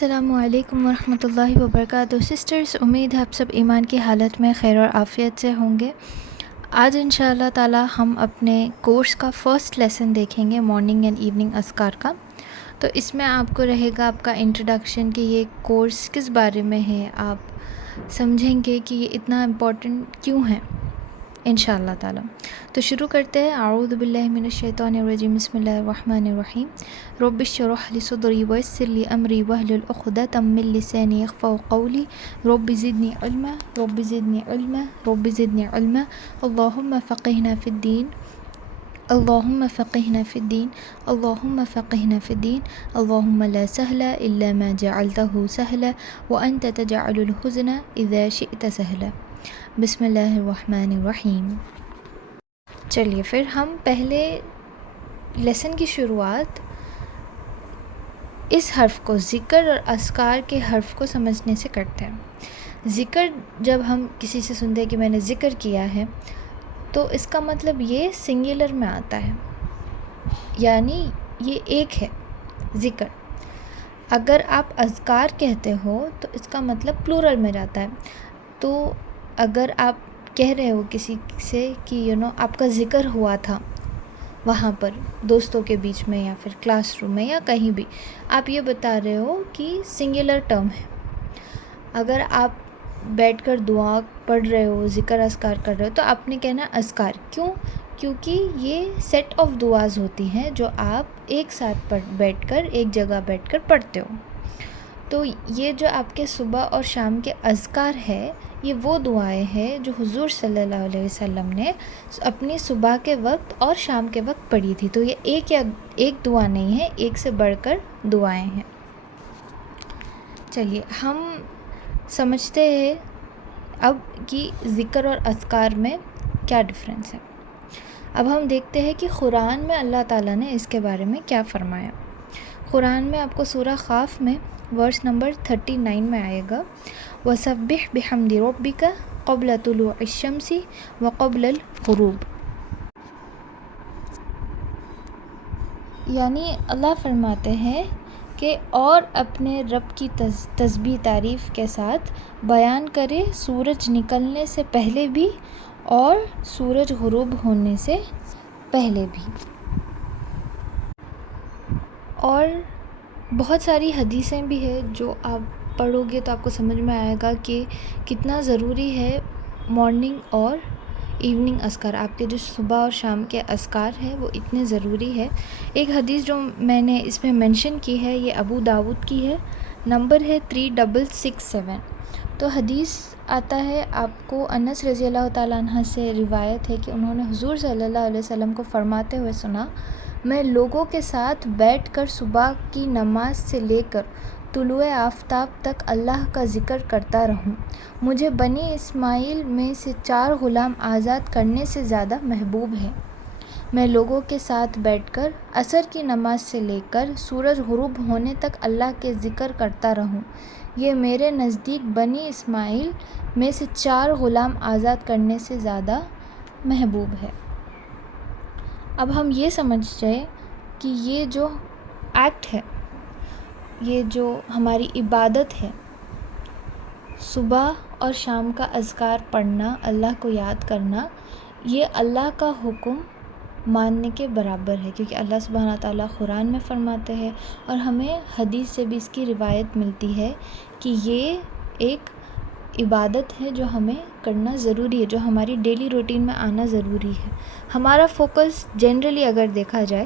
السلام علیکم ورحمۃ اللہ وبرکاتہ سسٹرز، امید ہے آپ سب ایمان کی حالت میں خیر اور عافیت سے ہوں گے۔ آج ان شاء اللہ تعالی ہم اپنے کورس کا فرسٹ لیسن دیکھیں گے، مارننگ اینڈ ایوننگ اذکار کا۔ تو اس میں آپ کو رہے گا آپ کا انٹروڈکشن کہ یہ کورس کس بارے میں ہے، آپ سمجھیں گے کہ یہ اتنا امپورٹنٹ کیوں ہے ان شاء اللہ تعالی۔ تو شروع کرتے ہیں۔ اعوذ باللہ من الشیطان الرجیم، بسم اللہ الرحمن الرحیم۔ رب اشرح لی صدری ویسر لی امری واحلل عقدۃ من لسانی یفقهوا قولی رب زدنی علما رب زدنی علما رب زدنی علما اللہم فقہنا فی الدین اللہم فقہنا فی الدین اللہم فقہنا فی الدین اللہم لا سہل الا ما جعلتہ سہلا وانت تجعل الحزن اذا شئت سہلا۔ بسم اللہ الرحمن الرحیم۔ چلیے پھر ہم پہلے لیسن کی شروعات اس حرف کو، ذکر اور اذکار کے حرف کو سمجھنے سے کرتے ہیں۔ ذکر جب ہم کسی سے سنتے ہیں کہ میں نے ذکر کیا ہے، تو اس کا مطلب یہ سنگولر میں آتا ہے، یعنی یہ ایک ہے ذکر۔ اگر آپ اذکار کہتے ہو تو اس کا مطلب پلورل میں جاتا ہے۔ تو اگر آپ کہہ رہے ہو کسی سے کہ آپ کا ذکر ہوا تھا وہاں پر دوستوں کے بیچ میں یا پھر کلاس روم میں یا کہیں بھی، آپ یہ بتا رہے ہو کہ سنگولر ٹرم ہے۔ اگر آپ بیٹھ کر دعا پڑھ رہے ہو، ذکر اذکار کر رہے ہو، تو آپ نے کہنا اذکار۔ کیوں؟ کیونکہ یہ سیٹ آف دعاز ہوتی ہیں جو آپ ایک ساتھ بیٹھ کر، ایک جگہ بیٹھ کر پڑھتے ہو۔ تو یہ جو آپ کے صبح اور شام کے اذکار ہے، یہ وہ دعائیں ہیں جو حضور صلی اللہ علیہ وسلم نے اپنی صبح کے وقت اور شام کے وقت پڑھی تھی۔ تو یہ ایک دعا نہیں ہے، ایک سے بڑھ کر دعائیں ہیں۔ چلیے ہم سمجھتے ہیں اب کہ ذکر اور اذکار میں کیا ڈفرینس ہے۔ اب ہم دیکھتے ہیں کہ قرآن میں اللہ تعالیٰ نے اس کے بارے میں کیا فرمایا۔ قرآن میں آپ کو سورہ قاف میں ورس نمبر 39 میں آئے گا، وَسَبِّحْ بِحَمْدِ رَبِّكَ قَبْلَ طُلُوعِ الشَّمْسِ وَقَبْلَ الْغُرُوبِ۔ یعنی اللہ فرماتے ہیں کہ اور اپنے رب کی تسبیح تعریف کے ساتھ بیان کرے سورج نکلنے سے پہلے بھی اور سورج غروب ہونے سے پہلے بھی۔ اور بہت ساری حدیثیں بھی ہیں جو آپ پڑھو گے تو آپ کو سمجھ میں آئے گا کہ کتنا ضروری ہے مارننگ اور ایوننگ اذکار۔ آپ کے جو صبح اور شام کے اذکار ہیں وہ اتنے ضروری ہے۔ ایک حدیث جو میں نے اس میں منشن کی ہے، یہ ابو داؤد کی ہے، نمبر ہے 3667۔ تو حدیث آتا ہے، آپ کو انس رضی اللہ تعالیٰ عنہ سے روایت ہے کہ انہوں نے حضور صلی اللہ علیہ وسلم کو فرماتے ہوئے سنا، میں لوگوں کے ساتھ بیٹھ کر صبح کی نماز سے لے کر طلوع آفتاب تک اللہ کا ذکر کرتا رہوں، مجھے بنی اسماعیل میں سے 4 غلام آزاد کرنے سے زیادہ محبوب ہے۔ میں لوگوں کے ساتھ بیٹھ کر عصر کی نماز سے لے کر سورج غروب ہونے تک اللہ کے ذکر کرتا رہوں، یہ میرے نزدیک بنی اسماعیل میں سے 4 غلام آزاد کرنے سے زیادہ محبوب ہے۔ اب ہم یہ سمجھ جائیں کہ یہ جو ایکٹ ہے، یہ جو ہماری عبادت ہے، صبح اور شام کا اذکار پڑھنا، اللہ کو یاد کرنا، یہ اللہ کا حکم ماننے کے برابر ہے، کیونکہ اللہ سبحانہ تعالیٰ قرآن میں فرماتے ہیں اور ہمیں حدیث سے بھی اس کی روایت ملتی ہے کہ یہ ایک عبادت ہے جو ہمیں کرنا ضروری ہے، جو ہماری ڈیلی روٹین میں آنا ضروری ہے۔ ہمارا فوکس جنرلی اگر دیکھا جائے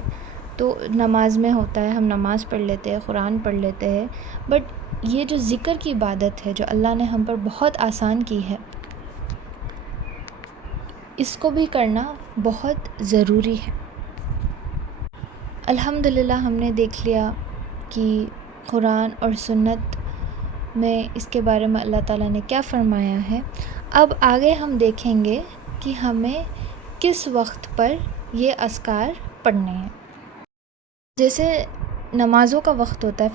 تو نماز میں ہوتا ہے، ہم نماز پڑھ لیتے ہیں، قرآن پڑھ لیتے ہیں، بٹ یہ جو ذکر کی عبادت ہے جو اللہ نے ہم پر بہت آسان کی ہے، اس کو بھی کرنا بہت ضروری ہے۔ الحمدللہ ہم نے دیکھ لیا کہ قرآن اور سنت میں اس کے بارے میں اللہ تعالیٰ نے کیا فرمایا ہے۔ اب آگے ہم دیکھیں گے کہ ہمیں کس وقت پر یہ اذکار پڑھنے ہیں۔ جیسے نمازوں کا وقت ہوتا ہے،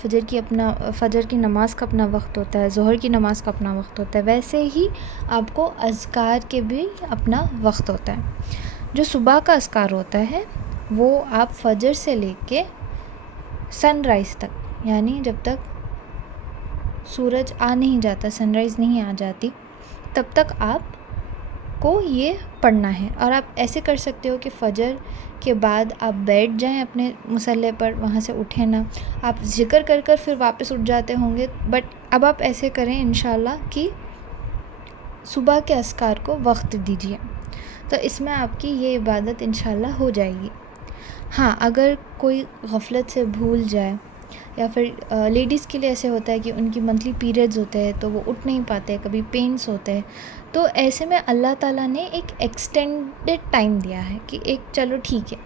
فجر کی نماز کا اپنا وقت ہوتا ہے، ظہر کی نماز کا اپنا وقت ہوتا ہے، ویسے ہی آپ کو اذکار کے بھی اپنا وقت ہوتا ہے۔ جو صبح کا اذکار ہوتا ہے وہ آپ فجر سے لے کے سن رائز تک، یعنی جب تک سورج آ نہیں جاتا، سن رائز نہیں آ جاتی، تب تک آپ کو یہ پڑھنا ہے. اور آپ ایسے کر سکتے ہو کہ فجر کے بعد آپ بیٹھ جائیں اپنے مصلی پر، وہاں سے اٹھیں نہ. آپ ذکر کر کر پھر واپس اٹھ جاتے ہوں گے، بٹ اب آپ ایسے کریں انشاءاللہ کہ صبح کے اذکار کو وقت دیجیے، تو اس میں آپ کی یہ عبادت انشاءاللہ ہو جائے گی. ہاں، اگر کوئی غفلت سے بھول جائے، یا پھر لیڈیز کے لیے ایسے ہوتا ہے کہ ان کی منتھلی پیریڈز ہوتے ہیں تو وہ اٹھ نہیں پاتے، کبھی پینس ہوتے ہیں، تو ایسے میں اللہ تعالیٰ نے ایک ایکسٹینڈڈ ٹائم دیا ہے کہ ایک چلو ٹھیک ہے،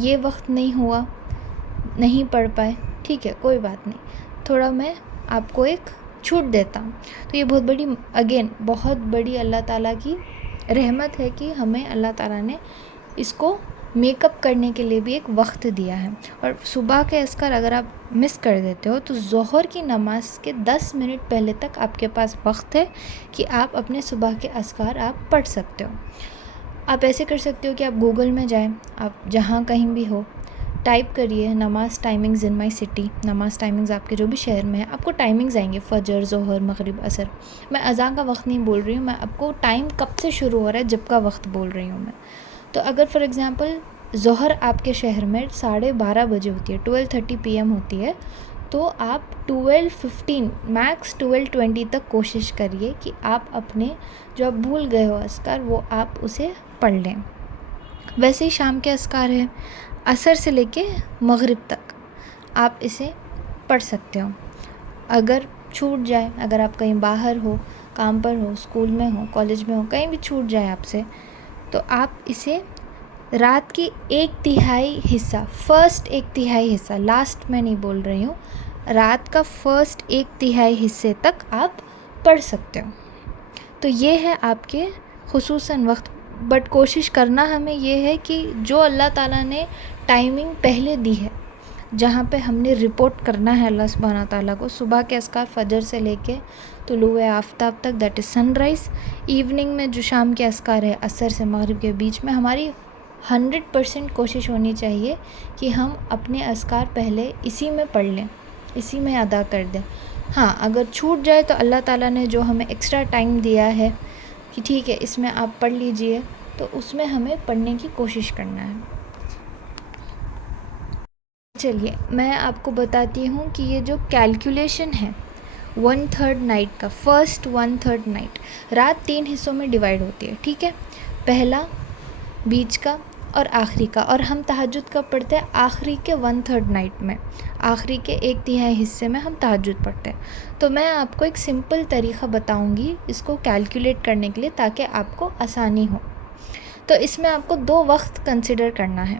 یہ وقت نہیں ہوا، نہیں پڑھ پائے، ٹھیک ہے کوئی بات نہیں، تھوڑا میں آپ کو ایک چھوٹ دیتا ہوں. تو یہ بہت بڑی اللہ تعالیٰ کی رحمت ہے کہ ہمیں اللہ تعالیٰ نے اس کو میک اپ کرنے کے لیے بھی ایک وقت دیا ہے. اور صبح کے اذکار اگر آپ مس کر دیتے ہو تو ظہر کی نماز کے 10 منٹ پہلے تک آپ کے پاس وقت ہے کہ آپ اپنے صبح کے اذکار آپ پڑھ سکتے ہو. آپ ایسے کر سکتے ہو کہ آپ گوگل میں جائیں، آپ جہاں کہیں بھی ہو ٹائپ کریے نماز ٹائمنگز ان مائی سٹی. نماز ٹائمنگز آپ کے جو بھی شہر میں ہے، آپ کو ٹائمنگز آئیں گے، فجر، ظہر، مغرب، عصر. میں اذان کا وقت نہیں بول رہی ہوں، میں آپ کو ٹائم کب سے شروع ہو رہا ہے جب کا وقت بول رہی ہوں میں. تو اگر فار ایگزامپل ظہر آپ کے شہر میں 12:30 بجے ہوتی ہے، 12:30 PM ہوتی ہے، تو آپ 12:15 میکس 12:20 تک کوشش کریے کہ آپ اپنے جو آپ بھول گئے ہو اذکار وہ آپ اسے پڑھ لیں. ویسے ہی شام کے اذکار ہے، عصر سے لے کے مغرب تک آپ اسے پڑھ سکتے ہو. اگر چھوٹ جائے، اگر آپ کہیں باہر ہو، کام پر ہو، اسکول میں ہو، کالج میں ہو، کہیں بھی چھوٹ جائے آپ سے، تو آپ اسے رات کی 1/3 حصہ، فرسٹ 1/3 حصہ، لاسٹ میں نہیں بول رہی ہوں، رات کا فرسٹ 1/3 حصے تک آپ پڑھ سکتے ہو. تو یہ ہے آپ کے خصوصاً وقت. بٹ کوشش کرنا ہمیں یہ ہے کہ جو اللہ تعالیٰ نے ٹائمنگ پہلے دی ہے، جہاں پہ ہم نے رپورٹ کرنا ہے اللہ سبحانہ تعالیٰ کو، صبح کے اذکار فجر سے لے کے طلوع آفتاب تک، that is sunrise. Evening میں جو شام کے اذکار ہے عصر سے مغرب کے بیچ میں، ہماری 100% کوشش ہونی چاہیے کہ ہم اپنے اذکار پہلے اسی میں پڑھ لیں، اسی میں ادا کر دیں. ہاں، اگر چھوٹ جائے تو اللہ تعالیٰ نے جو ہمیں ایکسٹرا ٹائم دیا ہے کہ ٹھیک ہے اس میں آپ پڑھ لیجئے، تو اس میں ہمیں پڑھنے کی کوشش کرنا ہے. چلیے میں آپ کو بتاتی ہوں کہ یہ جو کیلکولیشن ہے 1/3 نائٹ کا، فرسٹ 1/3 نائٹ، رات 3 حصوں میں ڈیوائیڈ ہوتی ہے، ٹھیک ہے، پہلا، بیچ کا اور آخری کا. اور ہم تہجد کب پڑھتے ہیں؟ آخری کے 1/3 نائٹ میں، آخری کے 1/3 حصے میں ہم تہجد پڑھتے ہیں. تو میں آپ کو ایک سمپل طریقہ بتاؤں گی اس کو کیلکولیٹ کرنے کے لیے تاکہ آپ کو آسانی ہو. تو اس میں آپ کو 2 وقت کنسیڈر کرنا ہے.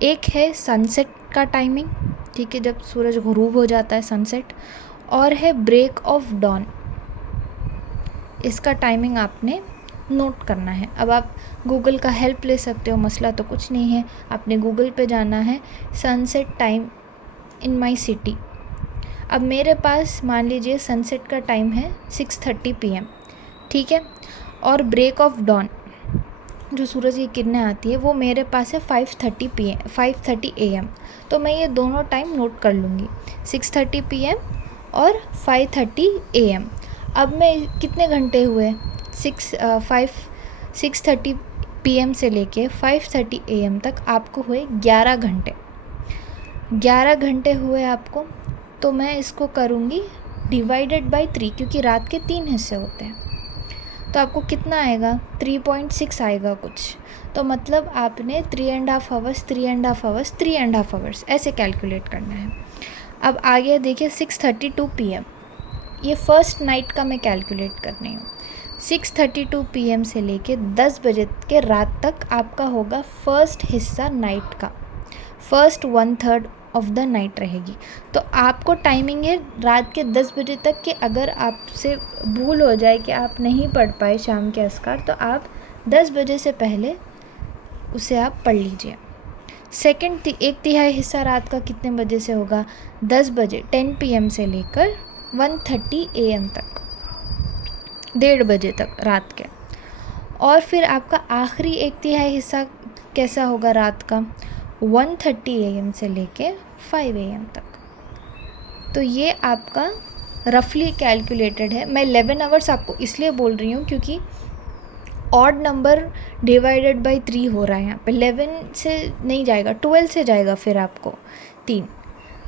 ایک ہے سن سیٹ کا ٹائمنگ، ٹھیک ہے، جب سورج غروب ہو جاتا ہے، سن سیٹ. اور ہے بریک آف ڈان، اس کا ٹائمنگ آپ نے نوٹ کرنا ہے. اب آپ گوگل کا ہیلپ لے سکتے ہو، مسئلہ تو کچھ نہیں ہے. آپ نے گوگل پہ جانا ہے sunset time in my city. اب میرے پاس مان لیجئے سن سیٹ کا ٹائم ہے 6:30 PM، ٹھیک ہے، اور بریک آف ڈان جو سورج کی کرنیں آتی ہے وہ میرے پاس ہے 5:30 AM. تو میں یہ دونوں ٹائم نوٹ کر لوں گی، 6:30 PM اور 5:30 AM. اب میں کتنے گھنٹے ہوئے، 6:30 PM سے لے کے 5:30 AM تک آپ کو ہوئے 11 گھنٹے. 11 گھنٹے ہوئے آپ کو، تو میں اس کو کروں گی ڈیوائیڈڈ بائی 3، کیونکہ رات کے 3 حصے ہوتے ہیں. تو آپ کو کتنا آئے گا؟ 3.6 آئے گا کچھ. تو مطلب آپ نے 3.5 hours 3.5 hours 3.5 hours ایسے کیلکولیٹ کرنا ہے. اب آگے دیکھیے 6:32 PM، یہ فرسٹ نائٹ کا میں کیلکولیٹ کر رہی ہوں. 6:32 PM سے لے کے 10 بجے کے رات تک آپ کا ہوگا فرسٹ حصہ نائٹ کا، فرسٹ 1/3 آف دا نائٹ رہے گی. تو آپ کو ٹائمنگ ہے رات کے 10 بجے تک کہ اگر آپ سے بھول ہو جائے کہ آپ نہیں پڑھ پائے شام کے اذکار، تو آپ 10 بجے سے پہلے اسے آپ پڑھ لیجئے. سیکنڈ 1/3 حصہ رات کا کتنے بجے سے ہوگا؟ 10 بجے 10 PM سے لے کر 1:30 AM تک، 1:30 بجے تک رات کے. اور پھر آپ کا آخری 1/3 حصہ کیسا ہوگا رات کا؟ 1:30 AM سے لے کے 5 AM تک. تو یہ آپ کا رفلی کیلکولیٹڈ ہے. میں 11 آورس آپ کو اس لیے بول رہی ہوں کیونکہ آڈ نمبر ڈیوائڈیڈ بائی 3 ہو رہا ہے یہاں پہ. 11 سے نہیں جائے گا, 12 سے جائے گا پھر آپ کو 3,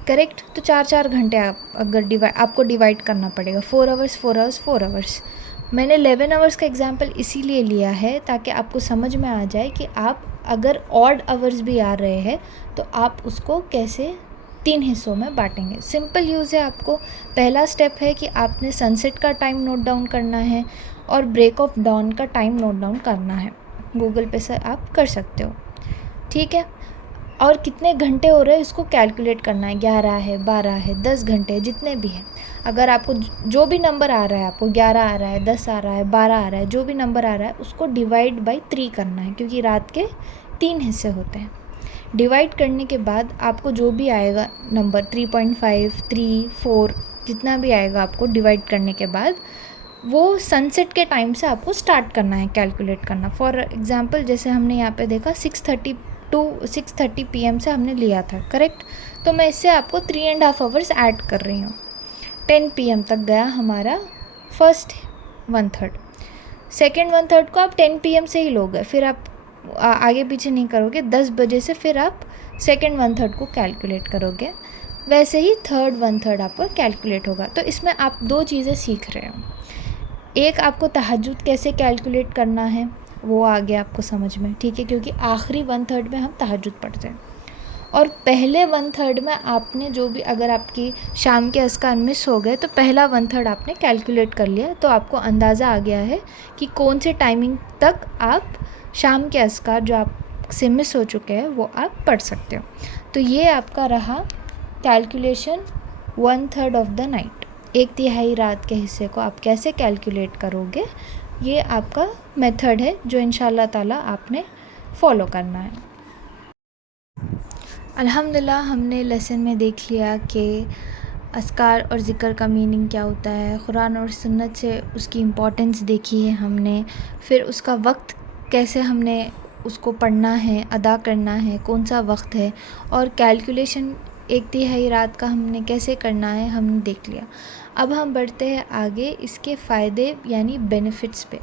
کریکٹ. تو 4 گھنٹے آپ کو ڈیوائڈ کرنا پڑے گا. 4 آورس 4 آورس 4 آورس. میں نے 11 آورس کا ایگزامپل اسی لیے لیا ہے تاکہ آپ کو سمجھ میں آ جائے کہ آپ اگر آڈ آورس بھی آ رہے ہیں تو آپ اس کو کیسے 3 حصوں میں بانٹیں گے. سمپل یوز ہے. آپ کو پہلا اسٹیپ ہے کہ آپ نے سن سیٹ کا ٹائم نوٹ ڈاؤن کرنا ہے اور بریک آف ڈاؤن کا ٹائم نوٹ ڈاؤن کرنا ہے. گوگل پہ سے آپ کر سکتے ہو, ٹھیک ہے. اور کتنے گھنٹے ہو رہے ہیں اس کو کیلکولیٹ کرنا ہے. 11 ہے, 12 ہے, 10 گھنٹے, جتنے بھی ہیں. اگر آپ کو جو بھی نمبر آ رہا ہے, آپ کو 11 آ رہا ہے, 10 آ رہا ہے, 12 آ رہا ہے, جو بھی نمبر آ رہا ہے اس کو ڈیوائڈ بائی 3 کرنا ہے کیونکہ رات کے 3 حصے ہوتے ہیں. ڈیوائڈ کرنے کے بعد آپ کو جو بھی آئے گا نمبر 3.5, 3, 4 جتنا بھی آئے گا آپ کو ڈیوائڈ کرنے کے بعد وہ سن سیٹ کے ٹائم سے آپ کو اسٹارٹ کرنا ہے کیلکولیٹ کرنا. فار ایگزامپل جیسے ہم نے یہاں پہ دیکھا 6:30 PM سے ہم نے لیا تھا, کریکٹ. تو میں اس سے آپ کو 3.5 آورس ایڈ کر رہی ہوں. 10 PM تک گیا ہمارا فرسٹ 1/3. سیکنڈ 1/3 کو آپ 10 PM سے ہی لو گے, پھر آپ آگے پیچھے نہیں کرو گے. 10 بجے سے پھر آپ سیکنڈ 1/3 کو کیلکولیٹ کرو گے. ویسے ہی تھرڈ 1/3 آپ کا کیلکولیٹ ہوگا. تو اس میں آپ 2 چیزیں سیکھ رہے ہو. ایک آپ کو تہجد کیسے کیلکولیٹ کرنا ہے وہ آ گیا آپ کو سمجھ میں, ٹھیک ہے, کیونکہ آخری 1/3 میں ہم تہجد پڑھتے ہیں. اور پہلے 1/3 میں آپ نے جو بھی اگر آپ کی شام کے اذکار مس ہو گئے تو پہلا 1/3 آپ نے کیلکولیٹ کر لیا, تو آپ کو اندازہ آ گیا ہے کہ کون سے ٹائمنگ تک آپ شام کے اذکار جو آپ سے مس ہو چکے ہیں وہ آپ پڑھ سکتے ہو. تو یہ آپ کا رہا کیلکولیشن 1/3 آف دا نائٹ. 1/3 رات کے حصے کو آپ کیسے کیلکولیٹ کرو گے, یہ آپ کا میتھڈ ہے جو انشاءاللہ تعالیٰ آپ نے فالو کرنا ہے. الحمدللہ ہم نے لیسن میں دیکھ لیا کہ اذکار اور ذکر کا میننگ کیا ہوتا ہے. قرآن اور سنت سے اس کی امپورٹنس دیکھی ہے ہم نے. پھر اس کا وقت کیسے ہم نے اس کو پڑھنا ہے, ادا کرنا ہے, کون سا وقت ہے, اور کیلکولیشن 1/3 رات کا ہم نے کیسے کرنا ہے ہم نے دیکھ لیا. اب ہم بڑھتے ہیں آگے اس کے فائدے یعنی بینیفٹس پہ.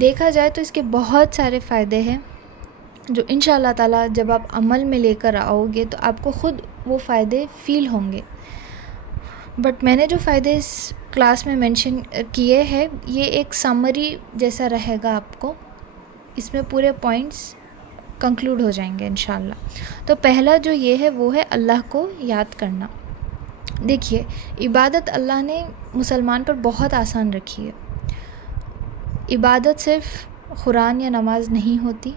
دیکھا جائے تو اس کے بہت سارے فائدے ہیں جو انشاءاللہ تعالیٰ جب آپ عمل میں لے کر آؤ گے تو آپ کو خود وہ فائدے فیل ہوں گے. بٹ میں نے جو فائدے اس کلاس میں مینشن کیے ہیں یہ ایک سمری جیسا رہے گا آپ کو, اس میں پورے پوائنٹس کنکلوڈ ہو جائیں گے انشاءاللہ. تو پہلا جو یہ ہے وہ ہے اللہ کو یاد کرنا. دیکھیے عبادت اللہ نے مسلمان پر بہت آسان رکھی ہے. عبادت صرف قرآن یا نماز نہیں ہوتی,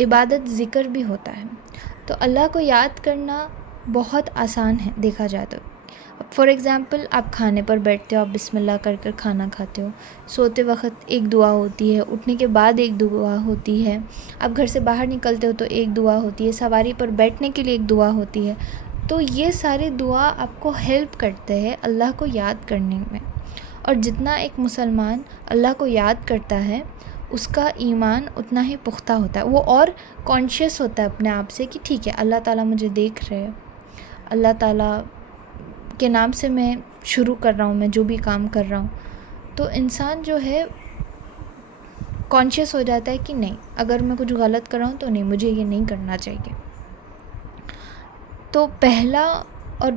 عبادت ذکر بھی ہوتا ہے. تو اللہ کو یاد کرنا بہت آسان ہے دیکھا جائے تو. فار ایگزامپل آپ کھانے پر بیٹھتے ہو, آپ بسم اللہ کر کر کھانا کھاتے ہو. سوتے وقت ایک دعا ہوتی ہے, اٹھنے کے بعد ایک دعا ہوتی ہے, آپ گھر سے باہر نکلتے ہو تو ایک دعا ہوتی ہے, سواری پر بیٹھنے کے لیے ایک دعا ہوتی ہے. تو یہ ساری دعا آپ کو ہیلپ کرتے ہیں اللہ کو یاد کرنے میں. اور جتنا ایک مسلمان اللہ کو یاد کرتا ہے اس کا ایمان اتنا ہی پختہ ہوتا ہے. وہ اور کانشیس ہوتا ہے اپنے آپ سے کہ ٹھیک ہے اللہ تعالیٰ مجھے دیکھ رہے ہیں, اللہ تعالیٰ کے نام سے میں شروع کر رہا ہوں, میں جو بھی کام کر رہا ہوں. تو انسان جو ہے کانشیس ہو جاتا ہے کہ نہیں اگر میں کچھ غلط کر رہا ہوں تو نہیں, مجھے یہ نہیں کرنا چاہیے. تو پہلا اور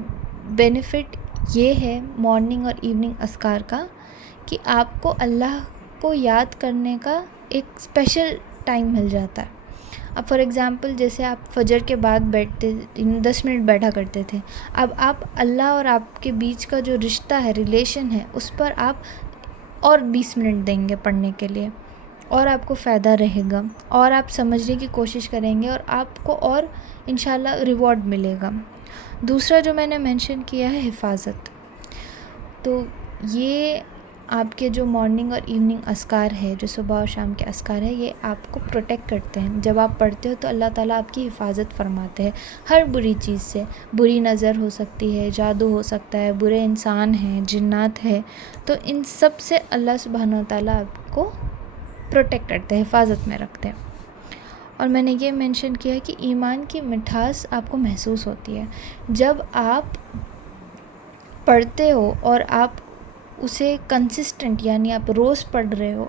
بینیفٹ یہ ہے مارننگ اور ایوننگ اذکار کا کہ آپ کو اللہ کو یاد کرنے کا ایک اسپیشل ٹائم مل جاتا ہے. اب فار ایگزامپل جیسے آپ فجر کے بعد بیٹھتے 10 منٹ بیٹھا کرتے تھے, اب آپ اللہ اور آپ کے بیچ کا جو رشتہ ہے, ریلیشن ہے, اس پر آپ اور 20 منٹ دیں گے پڑھنے کے لیے, اور آپ کو فائدہ رہے گا, اور آپ سمجھنے کی کوشش کریں گے, اور آپ کو اور انشاءاللہ ریوارڈ ملے گا. دوسرا جو میں نے مینشن کیا ہے حفاظت. تو یہ آپ کے جو مارننگ اور ایوننگ اذکار ہے, جو صبح اور شام کے اذکار ہے, یہ آپ کو پروٹیکٹ کرتے ہیں. جب آپ پڑھتے ہو تو اللہ تعالیٰ آپ کی حفاظت فرماتے ہیں ہر بری چیز سے. بری نظر ہو سکتی ہے, جادو ہو سکتا ہے, برے انسان ہیں, جنات ہے, تو ان سب سے اللہ سبحانہ و تعالیٰ آپ کو پروٹیکٹ کرتے ہیں, حفاظت میں رکھتے ہیں. اور میں نے یہ مینشن کیا کہ ایمان کی مٹھاس آپ کو محسوس ہوتی ہے جب آپ پڑھتے ہو اور آپ اسے کنسسٹنٹ یعنی آپ روز پڑھ رہے ہو،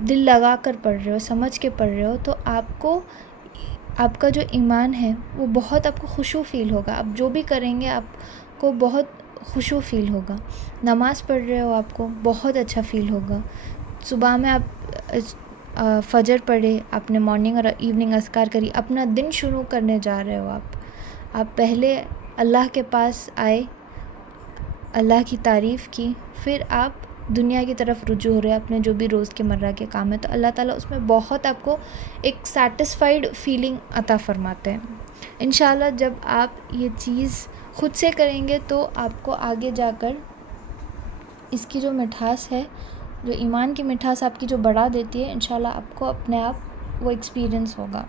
دل لگا کر پڑھ رہے ہو، سمجھ کے پڑھ رہے ہو، تو آپ کا جو ایمان ہے وہ بہت آپ کو خشوع فیل ہوگا. آپ جو بھی کریں گے آپ کو بہت خشوع فیل ہوگا. نماز پڑھ رہے ہو آپ کو بہت اچھا فیل ہوگا. صبح میں آپ فجر پڑھے، آپ نے مارننگ اور ایوننگ اذکار کری، اپنا دن شروع کرنے جا رہے ہو. آپ پہلے اللہ کے پاس آئے، اللہ کی تعریف کی، پھر آپ دنیا کی طرف رجوع ہو رہے ہیں، اپنے جو بھی روز کے مرہ کے کام ہیں، تو اللہ تعالیٰ اس میں بہت آپ کو ایک سیٹسفائیڈ فیلنگ عطا فرماتے ہیں. انشاءاللہ جب آپ یہ چیز خود سے کریں گے تو آپ کو آگے جا کر اس کی جو مٹھاس ہے، جو ایمان کی مٹھاس آپ کی جو بڑھا دیتی ہے، انشاءاللہ آپ کو اپنے آپ وہ ایکسپیرئنس ہوگا.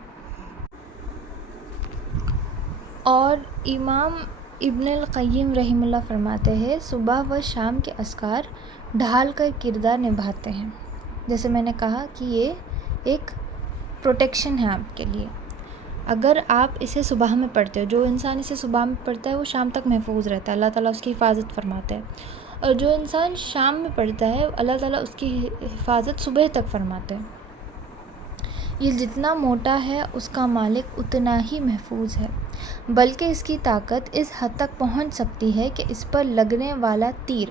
اور امام ابن القیم رحمہ اللہ فرماتے ہیں صبح و شام کے اذکار ڈھال کر کردار نبھاتے ہیں. جیسے میں نے کہا کہ یہ ایک پروٹیکشن ہے آپ کے لیے. اگر آپ اسے صبح میں پڑھتے ہو، جو انسان اسے صبح میں پڑھتا ہے وہ شام تک محفوظ رہتا ہے، اللہ تعالیٰ اس کی حفاظت فرماتا ہے. اور جو انسان شام میں پڑھتا ہے اللہ تعالیٰ اس کی حفاظت صبح تک فرماتا ہے. یہ جتنا موٹا ہے اس کا مالک اتنا ہی محفوظ ہے، بلکہ اس کی طاقت اس حد تک پہنچ سکتی ہے کہ اس پر لگنے والا تیر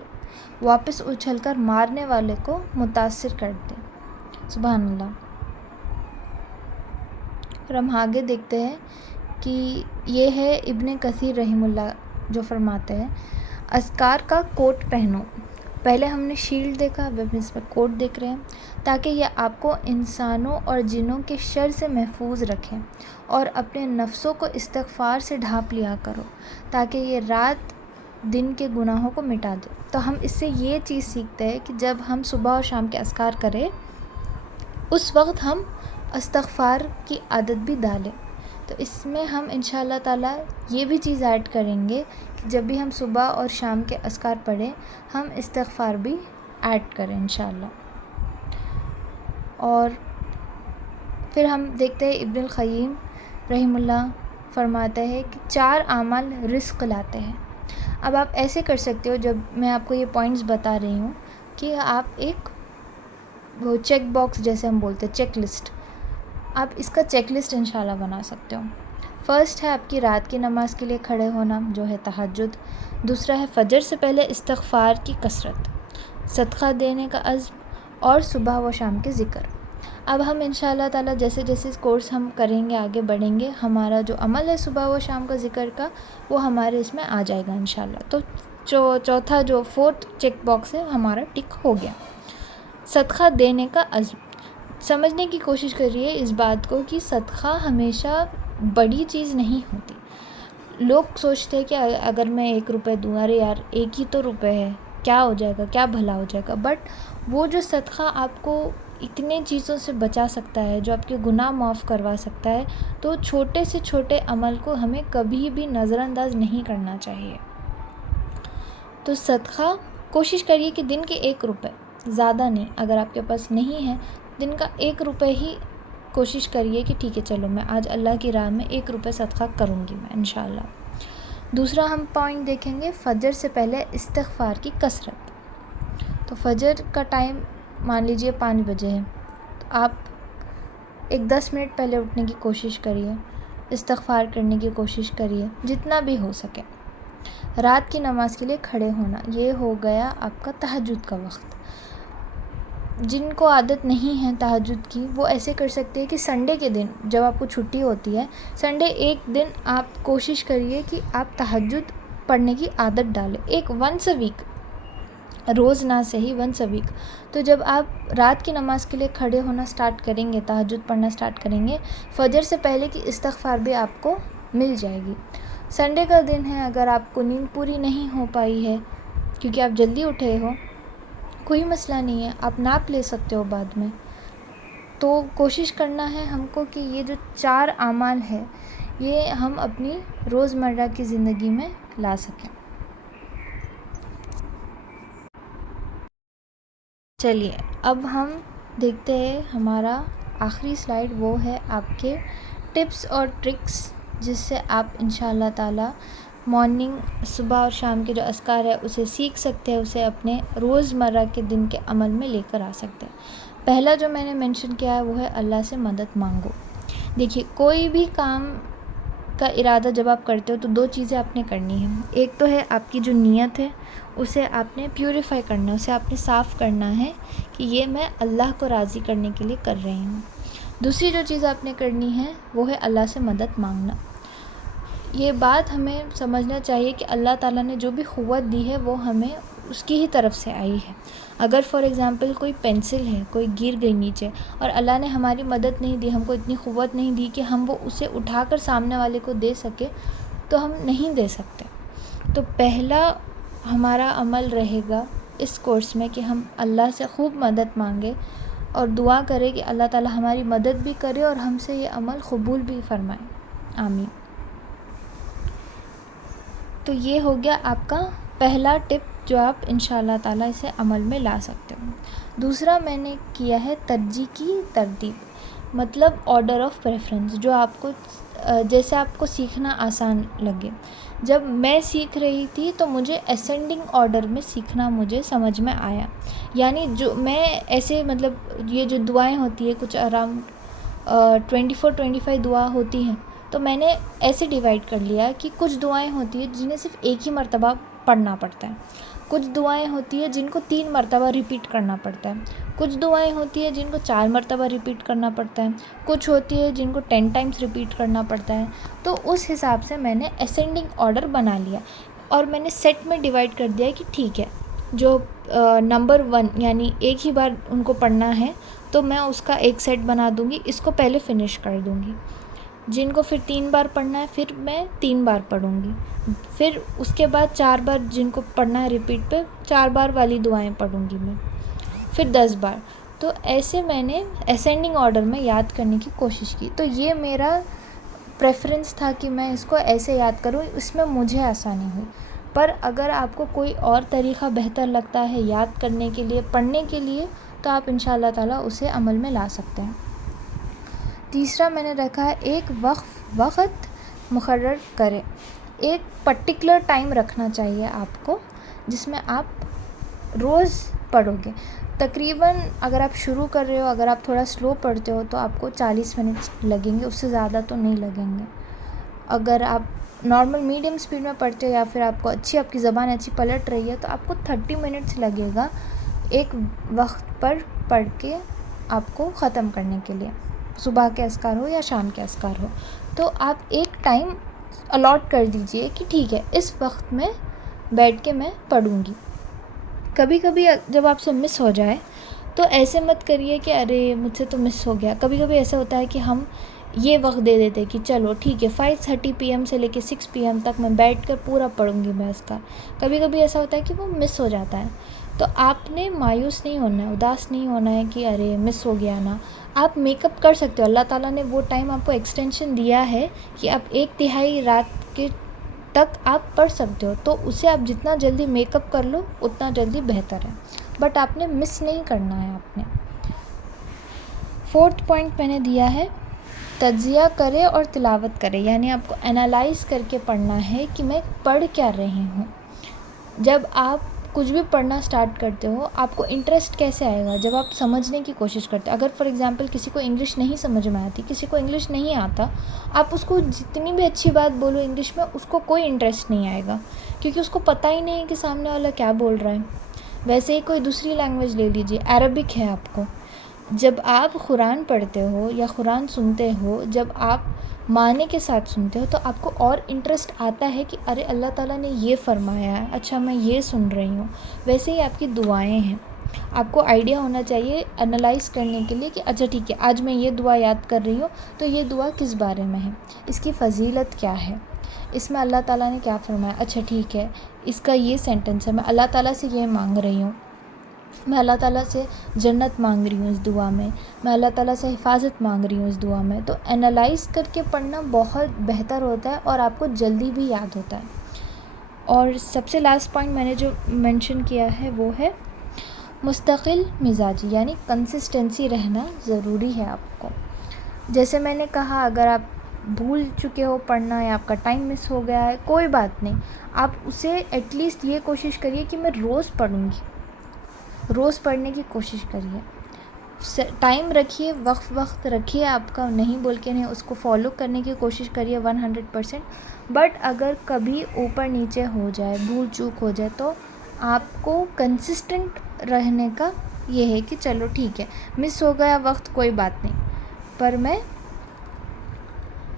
واپس اچھل کر مارنے والے کو متاثر کر دے. سبحان اللہ. اور ہم آگے دیکھتے ہیں کہ یہ ہے ابن کثیر رحمہ اللہ جو فرماتے ہیں اذکار کا کوٹ پہنو. پہلے ہم نے شیلڈ دیکھا، اب ہم اس میں کوٹ دیکھ رہے ہیں، تاکہ یہ آپ کو انسانوں اور جنوں کے شر سے محفوظ رکھیں، اور اپنے نفسوں کو استغفار سے ڈھانپ لیا کرو تاکہ یہ رات دن کے گناہوں کو مٹا دے. تو ہم اس سے یہ چیز سیکھتے ہیں کہ جب ہم صبح اور شام کے اذکار کریں اس وقت ہم استغفار کی عادت بھی ڈالیں. تو اس میں ہم انشاءاللہ تعالیٰ یہ بھی چیز ایڈ کریں گے کہ جب بھی ہم صبح اور شام کے اذکار پڑھیں ہم استغفار بھی ایڈ کریں انشاءاللہ. اور پھر ہم دیکھتے ہیں ابن القیم رحمہ اللہ فرماتا ہے کہ 4 اعمال رزق لاتے ہیں. اب آپ ایسے کر سکتے ہو، جب میں آپ کو یہ پوائنٹس بتا رہی ہوں کہ آپ ایک وہ چیک باکس جیسے ہم بولتے ہیں چیک لسٹ، آپ اس کا چیک لسٹ انشاءاللہ بنا سکتے ہو. فرسٹ ہے آپ کی رات کی نماز کے لیے کھڑے ہونا جو ہے تہجد. دوسرا ہے فجر سے پہلے استغفار کی کثرت، صدقہ دینے کا عزم، اور صبح و شام کے ذکر. اب ہم انشاءاللہ تعالیٰ جیسے جیسے کورس ہم کریں گے آگے بڑھیں گے، ہمارا جو عمل ہے صبح و شام کا ذکر کا وہ ہمارے اس میں آ جائے گا انشاءاللہ. تو چوتھا جو 4تھ چیک باکس ہے ہمارا ٹک ہو گیا. صدقہ دینے کا عزم. سمجھنے کی کوشش کریے اس بات کو کہ صدقہ ہمیشہ بڑی چیز نہیں ہوتی. لوگ سوچتے ہیں کہ اگر میں 1 روپے دوں، ارے یار 1 ہی تو روپے ہے، کیا ہو جائے گا، کیا بھلا ہو جائے گا. بٹ وہ جو صدقہ آپ کو اتنے چیزوں سے بچا سکتا ہے، جو آپ کے گناہ معاف کروا سکتا ہے، تو چھوٹے سے چھوٹے عمل کو ہمیں کبھی بھی نظر انداز نہیں کرنا چاہیے. تو صدقہ کوشش کریے کہ دن کے 1 روپے، زیادہ نہیں. اگر آپ کے پاس نہیں ہے دن کا 1 روپے ہی کوشش کریے کہ ٹھیک ہے چلو میں آج اللہ کی راہ میں 1 روپے صدقہ کروں گی میں انشاءاللہ. دوسرا ہم پوائنٹ دیکھیں گے فجر سے پہلے استغفار کی کثرت. تو فجر کا ٹائم مان لیجئے 5 بجے ہے، تو آپ 10 منٹ پہلے اٹھنے کی کوشش کریے، استغفار کرنے کی کوشش کریے جتنا بھی ہو سکے. رات کی نماز کے لیے کھڑے ہونا، یہ ہو گیا آپ کا تہجد کا وقت. جن کو عادت نہیں ہے تہجد کی وہ ایسے کر سکتے ہیں کہ سنڈے کے دن جب آپ کو چھٹی ہوتی ہے، سنڈے ایک دن آپ کوشش کریے کہ آپ تہجد پڑھنے کی عادت ڈالیں. ونس اے ویک، روز نہ صحیح، ونس اے ویک. تو جب آپ رات کی نماز کے لیے کھڑے ہونا سٹارٹ کریں گے، تہجد پڑھنا سٹارٹ کریں گے، فجر سے پہلے کی استغفار بھی آپ کو مل جائے گی. سنڈے کا دن ہے، اگر آپ کو نیند پوری نہیں ہو پائی ہے کیونکہ آپ جلدی اٹھے ہو، کوئی مسئلہ نہیں ہے، آپ ناپ لے سکتے ہو بعد میں. تو کوشش کرنا ہے ہم کو کہ یہ جو 4 اعمال ہے یہ ہم اپنی روزمرہ کی زندگی میں لا سکیں. چلیے اب ہم دیکھتے ہیں ہمارا آخری سلائیڈ، وہ ہے آپ کے ٹپس اور ٹرکس جس سے آپ انشاءاللہ تعالیٰ مارننگ صبح اور شام کے جو اذکار ہے اسے سیکھ سکتے ہیں، اسے اپنے روزمرہ کے دن کے عمل میں لے کر آ سکتے ہیں۔ پہلا جو میں نے مینشن کیا ہے وہ ہے اللہ سے مدد مانگو۔ دیکھیے کوئی بھی کام کا ارادہ جب آپ کرتے ہو تو دو چیزیں آپ نے کرنی ہیں۔ ایک تو ہے آپ کی جو نیت ہے اسے آپ نے پیوریفائی کرنا ہے، اسے آپ نے صاف کرنا ہے کہ یہ میں اللہ کو راضی کرنے کے لیے کر رہی ہوں۔ دوسری جو چیز آپ نے کرنی ہے وہ ہے اللہ سے مدد مانگنا۔ یہ بات ہمیں سمجھنا چاہیے کہ اللہ تعالیٰ نے جو بھی قوت دی ہے وہ ہمیں اس کی ہی طرف سے آئی ہے۔ اگر فار ایگزامپل کوئی پینسل ہے، کوئی گر گئی نیچے اور اللہ نے ہماری مدد نہیں دی، ہم کو اتنی قوت نہیں دی کہ ہم وہ اسے اٹھا کر سامنے والے کو دے سکے، تو ہم نہیں دے سکتے۔ تو پہلا ہمارا عمل رہے گا اس کورس میں کہ ہم اللہ سے خوب مدد مانگیں اور دعا کریں کہ اللہ تعالیٰ ہماری مدد بھی کرے اور ہم سے یہ عمل قبول بھی فرمائے، آمین۔ تو یہ ہو گیا آپ کا پہلا ٹپ جو آپ انشاءاللہ تعالیٰ اسے عمل میں لا سکتے ہو۔ دوسرا میں نے کیا ہے ترجیح کی ترتیب، مطلب آرڈر آف پریفرنس، جو آپ کو جیسے آپ کو سیکھنا آسان لگے۔ جب میں سیکھ رہی تھی تو مجھے اسینڈنگ آرڈر میں سیکھنا مجھے سمجھ میں آیا، یعنی جو میں ایسے مطلب یہ جو دعائیں ہوتی ہے کچھ اراؤنڈ 24-25 دعا ہوتی ہیں، تو میں نے ایسے ڈیوائڈ کر لیا کہ کچھ دعائیں ہوتی ہیں جنہیں صرف ایک ہی مرتبہ پڑھنا پڑتا ہے، کچھ دعائیں ہوتی ہیں جن کو 3 مرتبہ ریپیٹ کرنا پڑتا ہے، کچھ دعائیں ہوتی ہیں جن کو 4 مرتبہ ریپیٹ کرنا پڑتا ہے، کچھ ہوتی ہے جن کو 10 ٹائمز ریپیٹ کرنا پڑتا ہے۔ تو اس حساب سے میں نے اسینڈنگ آرڈر بنا لیا اور میں نے سیٹ میں ڈیوائڈ کر دیا کہ ٹھیک ہے جو نمبر 1 یعنی ایک ہی بار ان کو پڑھنا ہے تو میں اس کا ایک سیٹ بنا دوں گی، اس کو پہلے فنش کر دوں گی۔ جن کو پھر 3 بار پڑھنا ہے پھر میں 3 بار پڑھوں گی، پھر اس کے بعد 4 بار جن کو پڑھنا ہے ریپیٹ پہ 4 بار والی دعائیں پڑھوں گی میں، پھر 10 بار۔ تو ایسے میں نے اسینڈنگ آرڈر میں یاد کرنے کی کوشش کی، تو یہ میرا پریفرنس تھا کہ میں اس کو ایسے یاد کروں، اس میں مجھے آسانی ہوئی۔ پر اگر آپ کو کوئی اور طریقہ بہتر لگتا ہے یاد کرنے کے لیے، پڑھنے کے لیے، تو آپ انشاءاللہ تعالیٰ اسے عمل میں لا سکتے ہیں۔ تیسرا میں نے رکھا ہے ایک وقت مقرر کریں، ایک پرٹیکولر ٹائم رکھنا چاہیے آپ کو جس میں آپ روز پڑھو گے۔ تقریباً اگر آپ شروع کر رہے ہو، اگر آپ تھوڑا سلو پڑھتے ہو تو آپ کو 40 منٹ لگیں گے، اس سے زیادہ تو نہیں لگیں گے۔ اگر آپ نارمل میڈیم سپیڈ میں پڑھتے ہو یا پھر آپ کو آپ کی زبان اچھی پلٹ رہی ہے تو آپ کو 30 منٹس لگے گا ایک وقت پر پڑھ کے آپ کو ختم کرنے کے لیے، صبح کے اذکار ہو یا شام کے اذکار ہو۔ تو آپ ایک ٹائم الاٹ کر دیجئے کہ ٹھیک ہے اس وقت میں بیٹھ کے میں پڑھوں گی۔ کبھی کبھی جب آپ سے مس ہو جائے تو ایسے مت کریے کہ ارے مجھ سے تو مس ہو گیا۔ کبھی کبھی ایسا ہوتا ہے کہ ہم یہ وقت دے دیتے کہ چلو ٹھیک ہے 5:30 PM سے لے کے 6 PM تک میں بیٹھ کر پورا پڑھوں گی میں اذکار۔ کبھی کبھی ایسا ہوتا ہے کہ وہ مس ہو جاتا ہے، تو آپ نے مایوس نہیں ہونا ہے، اداس نہیں ہونا ہے کہ ارے مس ہو گیا نا۔ آپ میک اپ کر سکتے ہو، اللہ تعالیٰ نے وہ ٹائم آپ کو ایکسٹینشن دیا ہے کہ آپ 1/3 رات کے تک آپ پڑھ سکتے ہو، تو اسے آپ جتنا جلدی میک اپ کر لو اتنا جلدی بہتر ہے، بٹ آپ نے مس نہیں کرنا ہے۔ آپ نے 4تھ پوائنٹ میں نے دیا ہے تجزیہ کرے اور تلاوت کرے، یعنی آپ کو انالائز کر کے پڑھنا ہے کہ میں پڑھ کیا رہی ہوں۔ جب آپ کچھ بھی پڑھنا سٹارٹ کرتے ہو آپ کو انٹرسٹ کیسے آئے گا؟ جب آپ سمجھنے کی کوشش کرتے ہو۔ اگر فار ایگزامپل کسی کو انگلش نہیں سمجھ میں آتی، کسی کو انگلش نہیں آتا، آپ اس کو جتنی بھی اچھی بات بولو انگلش میں اس کو کوئی انٹرسٹ نہیں آئے گا، کیونکہ اس کو پتہ ہی نہیں ہے کہ سامنے والا کیا بول رہا ہے۔ ویسے ہی کوئی دوسری لینگویج لے لیجیے، عربک ہے آپ کو، جب آپ قرآن پڑھتے ہو یا قرآن سنتے ہو، جب آپ معنی کے ساتھ سنتے ہو تو آپ کو اور انٹرسٹ آتا ہے کہ ارے اللہ تعالیٰ نے یہ فرمایا ہے، اچھا میں یہ سن رہی ہوں۔ ویسے ہی آپ کی دعائیں ہیں، آپ کو آئیڈیا ہونا چاہیے انالائز کرنے کے لیے کہ اچھا ٹھیک ہے آج میں یہ دعا یاد کر رہی ہوں تو یہ دعا کس بارے میں ہے، اس کی فضیلت کیا ہے، اس میں اللہ تعالیٰ نے کیا فرمایا، اچھا ٹھیک ہے اس کا یہ سینٹنس ہے، میں اللہ تعالیٰ سے یہ مانگ رہی ہوں، میں اللہ تعالیٰ سے جنت مانگ رہی ہوں اس دعا میں اللہ تعالیٰ سے حفاظت مانگ رہی ہوں اس دعا میں۔ تو انالائز کر کے پڑھنا بہت بہتر ہوتا ہے اور آپ کو جلدی بھی یاد ہوتا ہے۔ اور سب سے لاسٹ پوائنٹ میں نے جو مینشن کیا ہے وہ ہے مستقل مزاجی، یعنی کنسسٹنسی رہنا ضروری ہے آپ کو۔ جیسے میں نے کہا اگر آپ بھول چکے ہو پڑھنا یا آپ کا ٹائم مس ہو گیا ہے، کوئی بات نہیں، آپ اسے ایٹ لیسٹ یہ کوشش کریے کہ میں روز پڑھوں گی، روز پڑھنے کی کوشش کریے، ٹائم رکھیے، وقت رکھیے آپ کا، نہیں بول کے نہیں، اس کو فالو کرنے کی کوشش کریے 100%. بٹ اگر کبھی اوپر نیچے ہو جائے، بھول چوک ہو جائے، تو آپ کو کنسسٹنٹ رہنے کا یہ ہے کہ چلو ٹھیک ہے، مس ہو گیا وقت، کوئی بات نہیں، پر میں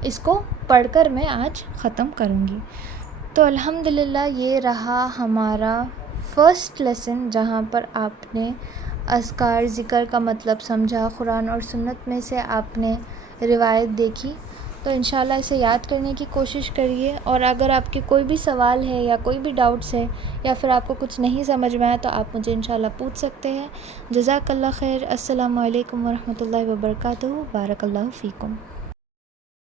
اس کو پڑھ کر میں آج ختم کروں گی. تو الحمدللہ یہ رہا ہمارا فرسٹ لیسن، جہاں پر آپ نے اذکار، ذکر کا مطلب سمجھا، قرآن اور سنت میں سے آپ نے روایت دیکھی. تو انشاءاللہ اسے یاد کرنے کی کوشش کریے، اور اگر آپ کے کوئی بھی سوال ہے یا کوئی بھی ڈاؤٹس ہے یا پھر آپ کو کچھ نہیں سمجھ میں آیا تو آپ مجھے انشاءاللہ پوچھ سکتے ہیں. جزاک اللہ خیر. السلام علیکم ورحمۃ اللہ وبرکاتہ. بارک اللہ فیکم.